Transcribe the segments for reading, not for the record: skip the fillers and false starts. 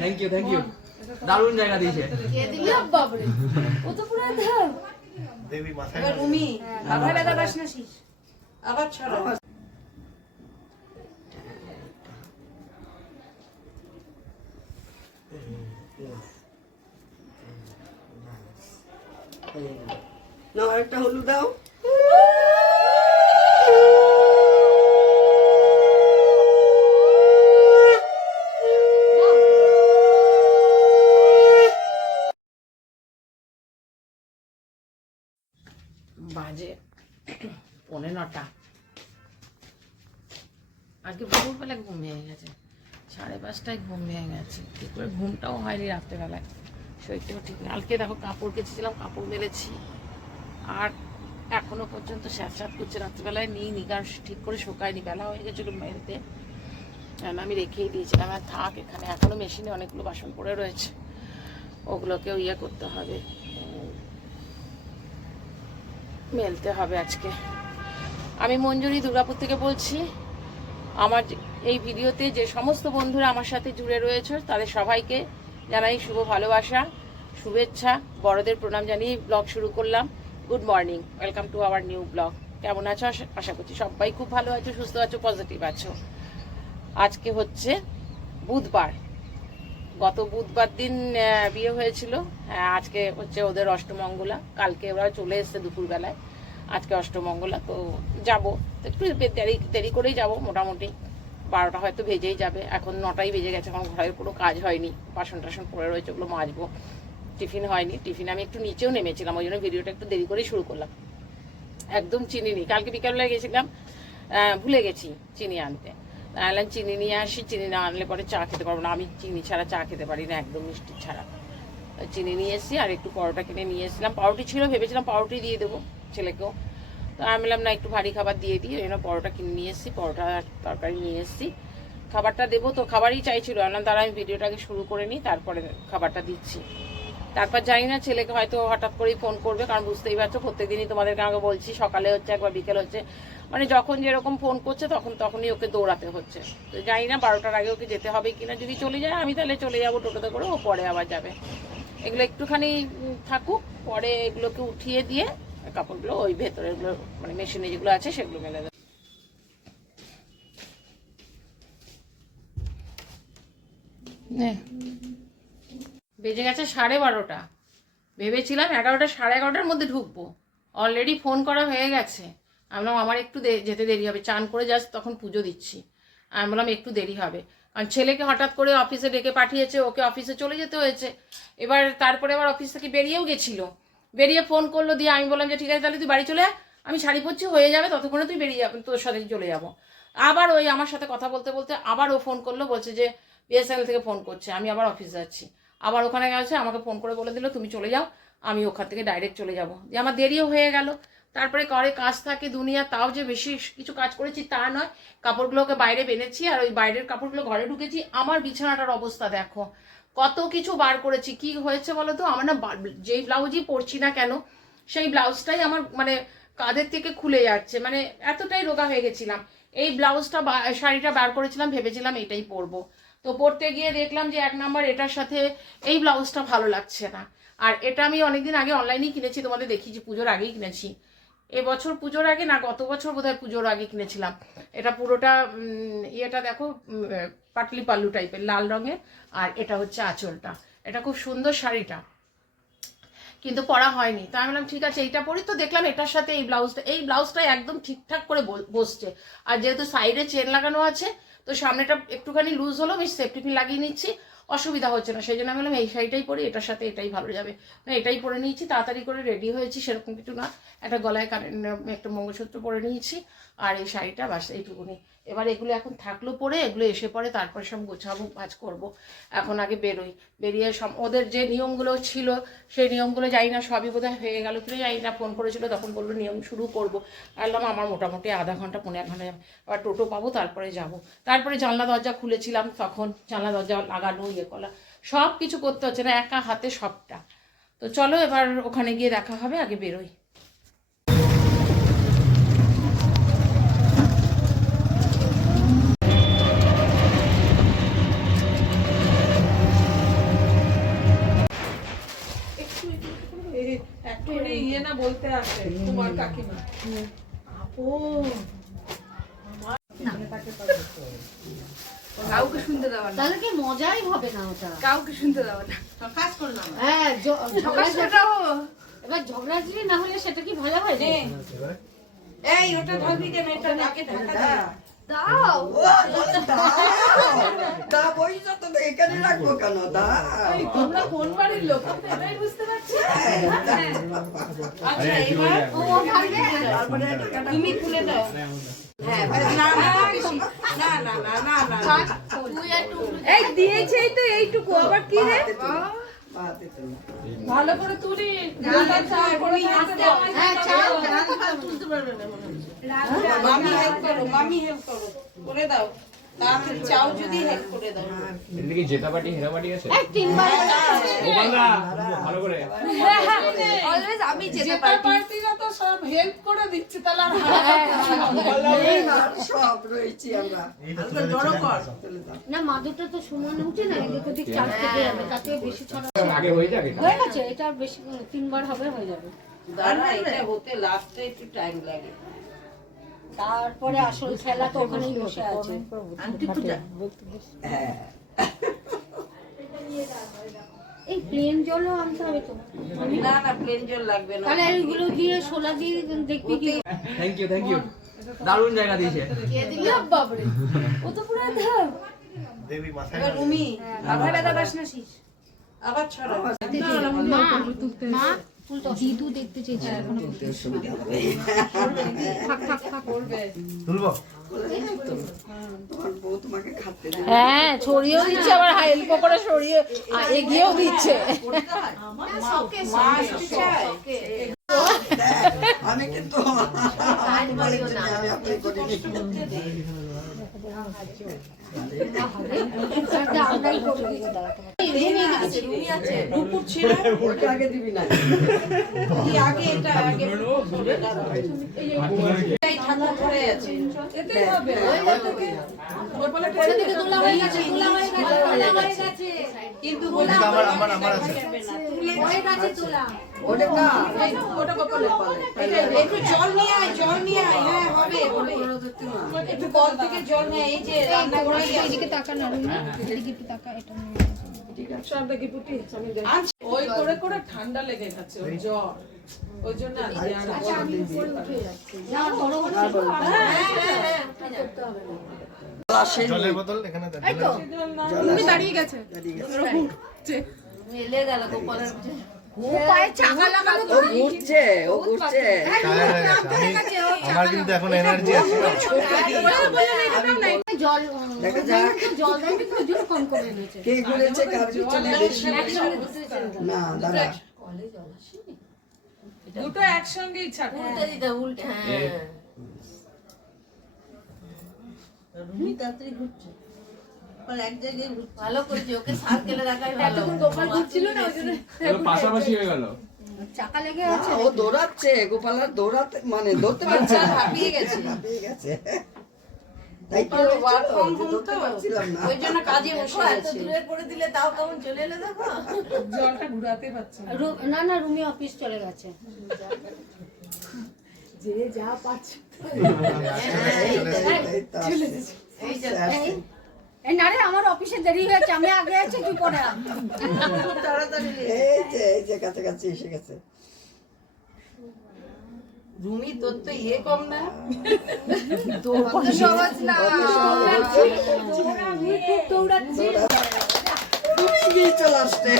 Thank you দারুণ জায়গা দিয়েছে বাবরে ও তো পুরো ধাম দেবী মাথায় এবার রুমি আবার দাদা বাস না শীষ আবার ছড়া নাও একটা হলুদ দাও বাজে 9:45 আজকে ভোরবেলা ঘুম ভেঙে গেছে 5:30টায় ঘুম ভেঙে গেছে ঠিক করে ঘুমটাও হয়নি রাত্রেবেলায় শরীরটাও ঠিক না কালকে দেখো কাপড় কেচেছিলাম কাপড় মেলেছি আর এখনো পর্যন্ত স্যাঁত করছে রাত্রেবেলায় নিইনি কারণ ঠিক করে শুকায়নি বেলা হয়ে গেছিলো মেলতে আমি রেখেই দিয়েছিলাম আর থাক এখানে এখনো মেশিনে অনেকগুলো বাসন পড়ে রয়েছে ওগুলোকেও ইয়ে করতে হবে মেলতে হবে আজকে আমি মঞ্জুরি দুর্গাপুর থেকে বলছি আমার এই ভিডিওতে যে সমস্ত বন্ধুরা আমার সাথে জুড়ে রয়েছে তাদের সবাইকে জানাই শুভ ভালোবাসা শুভেচ্ছা বড়দের প্রণাম জানিয়ে ব্লগ শুরু করলাম good morning welcome to our new blog কেমন আছো আশা করছি সবাই খুব ভালো আছো সুস্থ আছো পজিটিভ আছো আজকে হচ্ছে বুধবার গত বুধবার দিন বিয়ে হয়েছিল আজকে হচ্ছে ওদের অষ্টমঙ্গলা কালকে ওরা চলে এসছে দুপুরবেলায় আজকে অষ্টমঙ্গলা তো যাবো একটু দেরি করেই যাব মোটামুটি 12টা হয়তো বেজেই যাবে এখন 9টাই বেজে গেছে এখন ঘরের কোনো কাজ হয়নি বাসন টাসন পড়ে রয়েছে ওগুলো মাজবো টিফিন হয়নি টিফিন আমি একটু নিচেও নেমেছিলাম ওই জন্য ভিডিওটা একটু দেরি করেই শুরু করলাম একদম চিনি নি কালকে বিকালবেলায় গেছিলাম ভুলে গেছি চিনি আনতে আনলাম চিনি নিয়ে আসি চিনি না আনলে পরে চা খেতে পারবো না আমি চিনি ছাড়া চা খেতে পারি না একদম মিষ্টি ছাড়া চিনি নিয়ে এসেছি আর একটু পরোটা কিনে নিয়ে এসেছিলাম পাউরুটি ছিল ভেবেছিলাম পাউরুটি দিয়ে দেবো ছেলেকেও তো আমি বললাম না একটু ভারী খাবার দিয়ে দিই ওই জন্য পরোটা কিনে নিয়ে এসেছি পরোটা তরকারি নিয়ে এসেছি খাবারটা দেবো তো খাবারই চাইছিল আনলাম তারা আমি ভিডিওটাকে শুরু করে নিই তারপরে খাবারটা দিচ্ছি তারপর জানি না ছেলেকে হয়তো হঠাৎ করেই ফোন করবে কারণ বুঝতেই পারছো প্রত্যেকদিনই তোমাদেরকে আমাকে বলছি সকালে হচ্ছে একবার বিকেল হচ্ছে মানে যখন যেরকম ফোন করছে তখনই ওকে দৌড়াতে হচ্ছে তো জানি না 12টার আগে ওকে যেতে হবে কিনা যদি চলে যায় আমি তাহলে চলে যাবো টোটোতে করে ও পরে আবার যাবে এগুলো একটুখানি থাকুক পরে এগুলোকে উঠিয়ে দিয়ে কাপড়গুলো ওই ভেতরেগুলো মানে মেশিনে যেগুলো আছে সেগুলো মেলে দেবে বেজে গেছে 12:30 ভেবেছিলাম 11টা 11:30টার মধ্যে ঢুকবো অলরেডি ফোন করা হয়ে গেছে আমি বললাম আমার একটু যেতে দেরি হবে চান করে জাস্ট তখন পুজো দিচ্ছি আমি বললাম একটু দেরি হবে কারণ ছেলেকে হঠাৎ করে অফিসে ডেকে পাঠিয়েছে ওকে অফিসে চলে যেতে হয়েছে এবার তারপরে আবার অফিস থেকে বেরিয়েও গেছিলো বেরিয়ে ফোন করলো দিয়ে আমি বললাম যে ঠিক আছে তাহলে তুই বাড়ি চলে আমি শাড়ি পরছি হয়ে যাবে ততক্ষণে তুই বেরিয়ে যাবে তোর সাথে চলে যাবো আবার ওই আমার সাথে কথা বলতে বলতে আবার ও ফোন করলো বলছে যে বিএসএনএল থেকে ফোন করছে আমি আবার অফিস যাচ্ছি আবার ওখানে গেছে আমাকে ফোন করে বলে দিল তুমি চলে যাও আমি ওখান থেকে ডাইরেক্ট চলে যাব যে আমার দেরিও হয়ে গেল তারপরে করে কাজ থাকে দুনিয়া তাও যে বেশি কিছু কাজ করেছি তা নয় কাপড়গুলোকে বাইরে বেঁধেছি আর ওই বাইরের কাপড়গুলো ঘরে ঢুকেছি আমার বিছানাটার অবস্থা দেখো কত কিছু বার করেছি কি হয়েছে বলো তো আমার না যেই ব্লাউজই পরছি না কেন সেই ব্লাউজটাই আমার মানে কাঁধের থেকে খুলে যাচ্ছে মানে এতটাই রোগা হয়ে গেছিলাম এই ব্লাউজটা শাড়িটা বার করেছিলাম ভেবেছিলাম এটাই পরবো তো পরতে গিয়ে দেখলাম যে 1 নাম্বার এটার সাথে এই ব্লাউজটা ভালো লাগছে না আর এটা আমি অনেকদিন আগে অনলাইনেই কিনেছি তোমাদের দেখিয়েছি পুজোর আগেই কিনেছি এবছর পুজোর আগে না গত বছর বোধহয় পুজোর আগে কিনেছিলাম এটা পুরোটা ইয়েটা দেখো পাটলি পাল্লু টাইপের লাল রঙের আর এটা হচ্ছে আঁচলটা এটা খুব সুন্দর শাড়িটা কিন্তু পরা হয়নি তাই আমি বললাম ঠিক আছে এইটা পরি তো দেখলাম এটার সাথে এই ব্লাউজটা একদম ঠিকঠাক করে বসছে আর যেহেতু সাইডে চেন লাগানো আছে তো সামনেটা একটুখানি লুজ হলো আমি সেফটি পিন লাগিয়ে নিচ্ছি অসুবিধা হচ্ছে না সেই জন্য আমি বললাম এই শাড়িটাই পরি এটার সাথে এটাই ভালো যাবে না এটাই পরে নিয়েছি তাড়াতাড়ি করে রেডি হয়েছি সেরকম কিছু না একটা গলায় একটা মঙ্গলসূত্র পরে নিয়েছি আর এই শাড়িটা বাস এইটুকুনি এবার এগুলো এখন থাকলো পরে এগুলো এসে পরে তারপরে সব গোছাবো কাজ করব এখন আগে বেরোই বেরিয়ে ওদের যে নিয়মগুলো ছিল সেই নিয়মগুলো জানি না সবই বোধহয় হয়ে গেল কিনা জানি না ফোন করেছিল তখন বললো নিয়ম শুরু করবো বললাম আমার মোটামুটি আধা ঘন্টা 1.5 ঘন্টা যাবে আবার টোটো পাবো তারপরে যাব তারপরে জানলা দরজা খুলেছিলাম তখন জানলা দরজা লাগানো ইয়ে করা সব কিছু করতে হচ্ছে না একা হাতে সবটা তো চলো এবার ওখানে গিয়ে দেখা হবে আগে বেরোই দিয়ে না বলতে আসে তোমার কাকিমা আপু কাউকে শুনতে দেওয়া না, তাহলে কি মজাই হবে না ওটা। কাউকে শুনতে দেওয়া না। কাজ করলাম হ্যাঁ, ঝগড়াটাও এবার ঝগড়াঝাটি না হলে সেটা কি ভালো হয় না? এই ওটা ঢাকবি কেন? এটা ঢাকে ঢাকা দাও। তা পয়সা তো এখানে রাখবো কেন? এই, তোমরা কোন বাড়ির লোক আমি তো এটাই বুঝতে পারছি না। আচ্ছা এবার ও খাবে? তারপরে টাকাটা তুমি খুলে দাও। হ্যাঁ না না বেশি না না না না না তুই একটু এই দিয়েছেই তো এইটুকু আবার কি রে? বাতে তো না। ভালো করে তুলি গাটা চাল করে থাকতে দাও। হ্যাঁ, চাল তুলতে পারবে না মনে হচ্ছে। মামি হেল্প করো, মামি হেল্প করো, করে দাও তাড়াতাড়ি চাও যদি হেল্প করে দাও। এদিকে জেতা পার্টি হেরা পার্টি আছে এই তিনবার গোপালদা ভালো করে অলওয়েজ আমি যেতে যেটা পারি। পার্টিরা তো সব হেল্প করে দিচ্ছে তাহলে আর হারাতে এই না, সব রয়েছি আমরা। জড়ো কর। চলে যাও। না, মাদুরটা তো সমান উঠে না, এদিক ওদিক চাপ থেকে যাবে, তাতে বেশি ছড়া আগে হয়ে যাবে হয়ে গেছে। এটা বেশি তিনবার হবে, হয়ে যাবে। দাঁড়া এটা হতে লাস্টে একটু টাইম লাগে। তারপরে আসল খেলা তো ওখানেই বসে আছে। আন্টি পূজা হ্যাঁ। এই প্লেন জলও আনতে হবে তো। না না প্লেন জল লাগবে না। তাহলে এইগুলো দিয়ে সোলা দিয়ে দেখবি কি থ্যাংক ইউ দারুণ জায়গা দিয়েছে বাবরে, ও তো পুরো ধাম। এবার রুমি আবার ব্যথা পাস না শীষ। আবার ছড়া। মা জিতু দেখতে চেয়েছে এখনো। বলতে অসুবিধা হবে। তুলবো? তোমার বউ তোমাকে খাতে দেবে। হ্যাঁ, ছড়িয়েও দিচ্ছে, আবার হেল্প করে সরিয়ে এগিয়েও দিচ্ছে। মা আসতে চায়। আমি কিন্তু আমি বলেছি না, আমি apply করিনি। আমরাই করবো রুমি আছে রূপুর ছিল। ওটা আগে দিবি না। এই আগে এটা আগে সরে দাঁড়াও। এই ঠাকুর পড়ে আছে। এতেই হবে তোলা হয়ে গেছে, তোলা হয়ে গেছে, তোলা হয়ে গেছে, কিন্তু আমার আছে। হয়ে গেছে তোলা। ওটা না, ওটা গোপালের একটু জল নিয়ে আয়, জল নিয়ে আয়। হ্যাঁ হবে হবে। একটু কল থেকে জল নিয়ে আয়। এই যে রান্না করে এদিকে তাকা না, এদিকে একটু তাকা, এটা সব দেখি পুটি আমি যাই। ওই করে করে ঠান্ডা লেগে গেছে ওই জ্বর ওই জন্য আজকে আর না বড় হচ্ছে। জলের বোতল এখানে তুমি দাঁড়িয়ে গেছে, মেলে গেল গোপালের। ও পায়ে চাকা লাগানো ও ঘুরছে, ও ঘুরছে। আমার কিন্তু এখন এনার্জি আছে। জল দেখা যাক। জল দেয় কিন্তু ওই জন্য কম করে এনেছে। কে ঘুরেছে, কার পিছনে বেশি? একসঙ্গে ঘুরতেছে না। না, দাঁড়া। দুটো একসঙ্গেই ছাড়ে রুমি তাড়াতাড়ি ঘুরছে। আর এক জায়গায় ঘুরছে। ভালো করছে, ওকে সার্কেলে রাখাই ভালো। গোপাল ঘুরছিল না, ওই জন্য পাশাপাশি হয়ে গেল চাকা লেগে না, আছে। ও দৌড়াচ্ছে, গোপাল আর দৌড়াতে মানে ধরতে পারছে না। হাঁপিয়ে গেছে। হাঁপিয়ে গেছে। তাই তো ওয়ার্ক ফ্রম হোম ধরতে তো পারছিলাম না। ওই জন্য কাজে বসে আছে। জলটা ঘুরাতে পারছে না না না, রুমি অফিস চলে গেছে। এই তো আসছে। এই না রে, আমার অফিসে দেরি হয়েছে, আমি আগে আছি, তুই পরে আয়। তাড়াতাড়ি এই যে কাছাকাছি এসে গেছে। রুমি তোর তো ইয়ে কম না। সহজ না। তুমি গিয়ে চলে আসতে।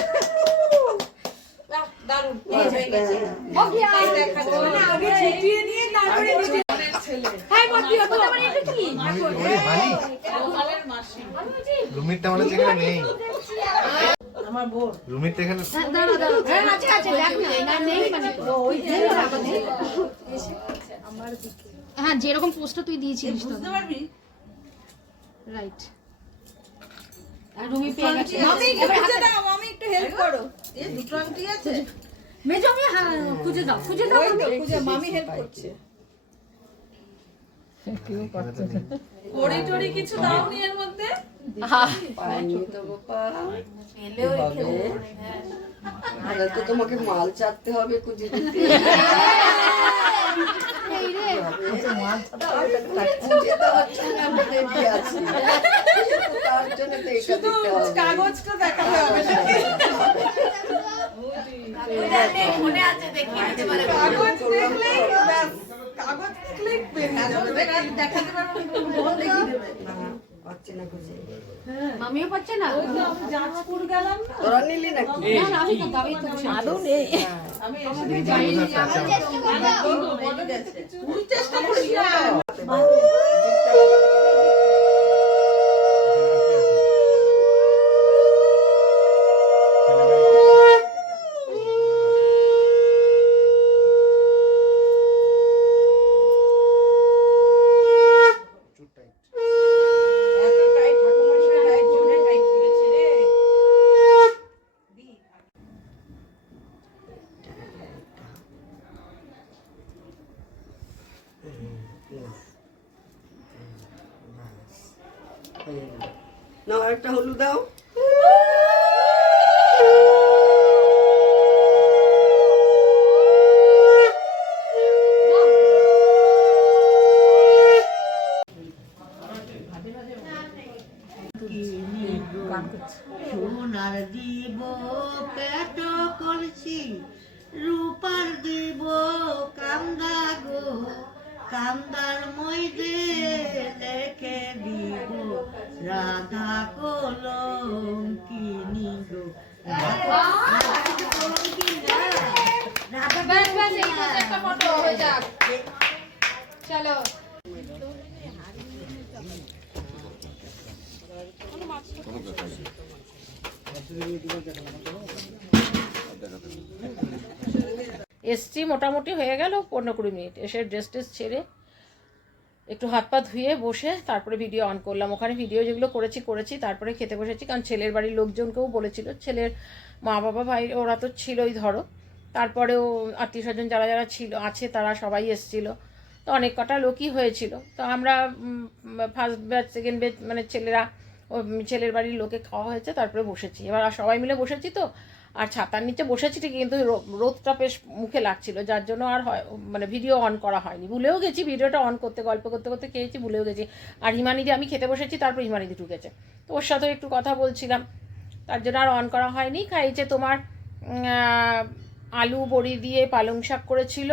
বাহ, দারুণ এই হয়ে গেছে। এই দেখা যাবে না। আগে ছিটিয়ে নিয়ে তারপরে দিতে। হ্যাঁ বলবি, ওটা মানে এটা কি? গোপালের মাসি রুমিরটা মনে হচ্ছে এখানে নেই। আমার বোন রুমিরটা এখানে হ্যাঁ, দাঁড়া দাঁড়া। হ্যাঁ আছে আছে, দেখ না, না নেই মানে ওই হ্যাঁ, যেরকম পোস্টটা তুই দিয়েছিলিস তো, বুঝতে পারবি। রাইট। আর রুমি পেয়ে গেছে। মামি একটু হেল্প করো। এই দুটো আংটি আছে। মেজো আমি, হ্যাঁ খুঁজে দাও, খুঁজে দাও। মামি হেল্প করছে। কড়ি টড়ি কিছু দাওনি এর মধ্যে পাইনি তো গোপাল। এলেও রেখে দেবো। তাহলে তো তোমাকে মাল চাটতে হবে কুচি দিতে তার জন্য তো এটা দিতে হবে। কাগজটা দেখাতে হবে কাগজ দেখলেই ব্যাস, কাগজ দেখলেই বেরিয়ে যাবে দেখাতে পারবো পাচ্ছি না কুচি। মামিও পাচ্ছে না ওই তো আমি জাজপুর গেলাম না, তোরা নিলি নাকি? আমি তো দাবি তো আদৌ নেই। আমি এসে যাই তুই চেষ্টা করিস না। না একটা হলুদ দাও। সোনার দিব পেট কলসি রূপার দিব কান্দা গো কান্দার মধ্যে লেখে দিব রাধা কলঙ্কিনী গো চলো এসছি মোটামুটি হয়ে গেল 15-20 মিনিট। এসে ড্রেস ট্রেস ছেড়ে একটু হাত পা ধুয়ে বসে তারপরে ভিডিও অন করলাম। ওখানে ভিডিও যেগুলো করেছি তারপরে খেতে বসেছি, কারণ ছেলের বাড়ির লোকজনকেও বলেছিল, ছেলের মা বাবা ভাই ওরা তো ছিলই ধরো, তারপরেও আত্মীয় স্বজন যারা যারা আছে তারা সবাই এসেছিলো, তো অনেক কটা লোকই হয়েছিল। তো আমরা ফার্স্ট ব্যাচ সেকেন্ড ব্যাচ মানে ছেলের বাড়ির লোকে খাওয়া হয়েছে, তারপরে বসেছি। এবার সবাই মিলে বসেছি তো, আর ছাতার নিচে বসেছি ঠিক, কিন্তু রোদটা বেশ মুখে লাগছিল, যার জন্য আর মানে ভিডিও অন করা হয়নি। ভুলেও গেছি ভিডিওটা অন করতে, গল্প করতে করতে খেয়েছি, ভুলেও গেছি। আর হিমানিদি আমি খেতে বসেছি, তারপর হিমানিদি ঢুকেছে, তো ওর সাথেও একটু কথা বলছিলাম, তার জন্য আর অন করা হয়নি। খাইছে তোমার আলু বড়ি দিয়ে পালং শাক করেছিল,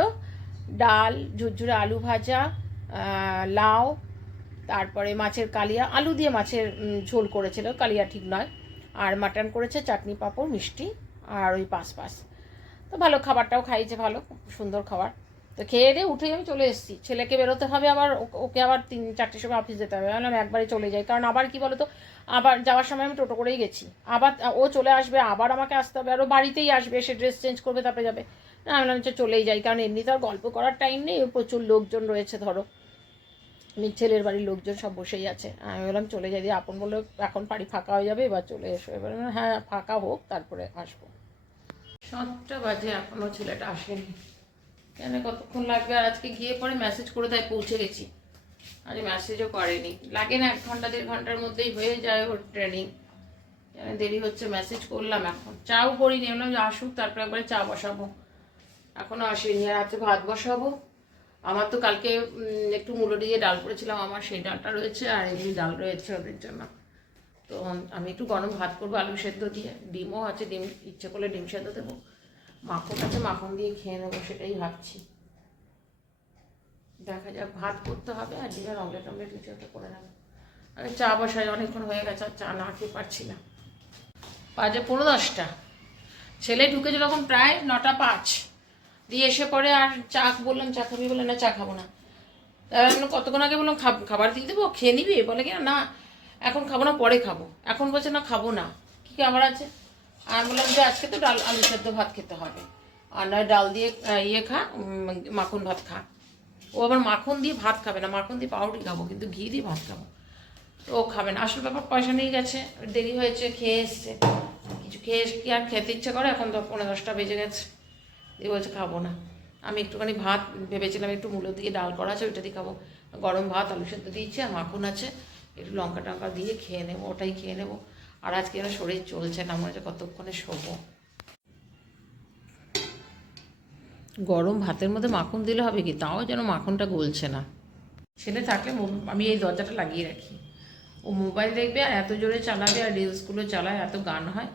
ডাল, ঝুরঝুরে আলু ভাজা, লাউ, তারপরে মাছের কালিয়া, আলু দিয়ে মাছের ঝোল করেছিল, কালিয়া ঠিক নয়, আর মাটন করেছে, চাটনি পাঁপড় মিষ্টি আর ওই পাস। তো ভালো খাবারটাও খাইছে, ভালো সুন্দর খাবার। তো খেয়ে দিয়ে উঠেই আমি চলে এসেছি। ছেলেকে বেরোতে হবে, আবার ওকে আবার 3-4টের সময় অফিস যেতে হবে, আমি একবারে চলে যাই, কারণ আবার কি বলো তো, আবার যাওয়ার সময় আমি টোটো করেই গেছি, আবার ও চলে আসবে, আবার আমাকে আসতে হবে, আরও বাড়িতেই আসবে, সে ড্রেস চেঞ্জ করবে তারপরে যাবে। না আমি চলেই যাই, কারণ এমনি তো আর গল্প করার টাইম নেই, প্রচুর লোকজন রয়েছে, ধরো ছেলের বাড়ির লোকজন সব বসেই আছে। আমি বললাম চলে যাই, দিয়ে আপন বললো এখন বাড়ি ফাঁকা হয়ে যাবে, এবার চলে এসো। এবার হ্যাঁ ফাঁকা হোক তারপরে আসবো। 7টা বাজে এখনও ছেলেটা আসেনি, কেন কতক্ষণ লাগবে? আর আজকে গিয়ে পরে মেসেজ করে দেয় পৌঁছে গেছি, আজ মেসেজও করেনি। লাগে না 1 ঘন্টা 1.5 ঘন্টার মধ্যেই হয়ে যায় ওর ট্রেনিং, দেরি হচ্ছে। মেসেজ করলাম, এখন চাও করিনি, বললাম যে আসুক তারপরে একবারে চা বসাবো, এখনও আসেনি। আর রাতে ভাত বসাবো। আমার তো কালকে একটু মুলো দিয়ে ডাল করেছিলাম, আমার সেই ডালটা রয়েছে, আর এমনি ডাল রয়েছে ওদের জন্য। তো আমি একটু গরম ভাত করবো আলু সেদ্ধ দিয়ে, ডিমও আছে, ডিম ইচ্ছে করলে ডিম সেদ্ধ দেবো, মাখন আছে মাখন দিয়ে খেয়ে নেবো, সেটাই ভাবছি। দেখা যাক, ভাত করতে হবে আর ডিমের অমলেট কিছু একটা করে নেবো। আমি চা বসাই, অনেকক্ষণ হয়ে গেছে, আর চা না খেয়ে পারছি না। 9:45। ছেলে ঢুকেছে যখন প্রায় 9:05 দিয়ে এসে পরে, আর চা বললাম চা খাবি, বলে না চা খাবো না। তারপর কতক্ষণ আগে বললাম খাবার দিয়ে দেবো, খেয়ে নিবি, বলে কি না এখন খাবো না, পরে খাবো। এখন বলছে না খাবো না, কী খাবার আছে? আর বললাম যে আজকে তো ডাল আলু সেদ্ধ ভাত খেতে হবে, আর নয় ডাল দিয়ে খা, মাখন ভাত খা। ও আবার মাখন দিয়ে ভাত খাবে না, মাখন দিয়ে পাউরুটি খাবো, কিন্তু ঘি দিয়ে ভাত খাবো, তো ও খাবে না। আসল ব্যাপার পয়সা নিয়ে গেছে, দেরি হয়েছে, খেয়ে এসছে, কিছু খেয়ে কি আর খেতে ইচ্ছে করে? এখন তো 9:45 বেজে গেছে, দিয়ে বলছে খাবো না। আমি একটুখানি ভাত ভেবেছিলাম, একটু মূলো দিয়ে ডাল করা আছে, ওইটা দিয়ে খাবো, গরম ভাত আলু সেদ্ধ দিয়েছি আর মাখন আছে, একটু লঙ্কা টঙ্কা দিয়ে খেয়ে নেবো, ওটাই খেয়ে নেবো। আর আজকে শরীর চলছে না, মনে হচ্ছে কতক্ষণে শোবো। গরম ভাতের মধ্যে মাখন দিলে হবে কি, তাও যেন মাখনটা গলছে না। ছেলে থাকলে আমি এই দরজাটা লাগিয়ে রাখি, ও মোবাইল দেখবে আর এত জোরে চালাবে, আর রিলসগুলো চালায়, এত গান হয়,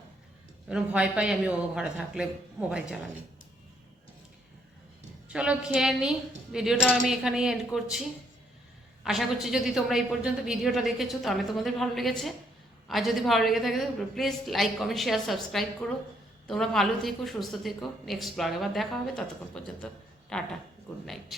এবার ভয় পাই আমি ও ঘরে থাকলে মোবাইল চালালে। চলো খেয়ে নিই, ভিডিওটা আমি এখানেই এন্ড করছি। আশা করছি যদি তোমরা এই পর্যন্ত ভিডিওটা দেখেছো তাহলে তোমাদের ভালো লেগেছে। আর যদি ভালো লেগে থাকে please like, comment, share, subscribe করো। তোমরা ভালো থেকো, সুস্থ থেকো। নেক্সট ব্লগে আবার দেখা হবে, ততক্ষণ পর্যন্ত টাটা, গুড নাইট।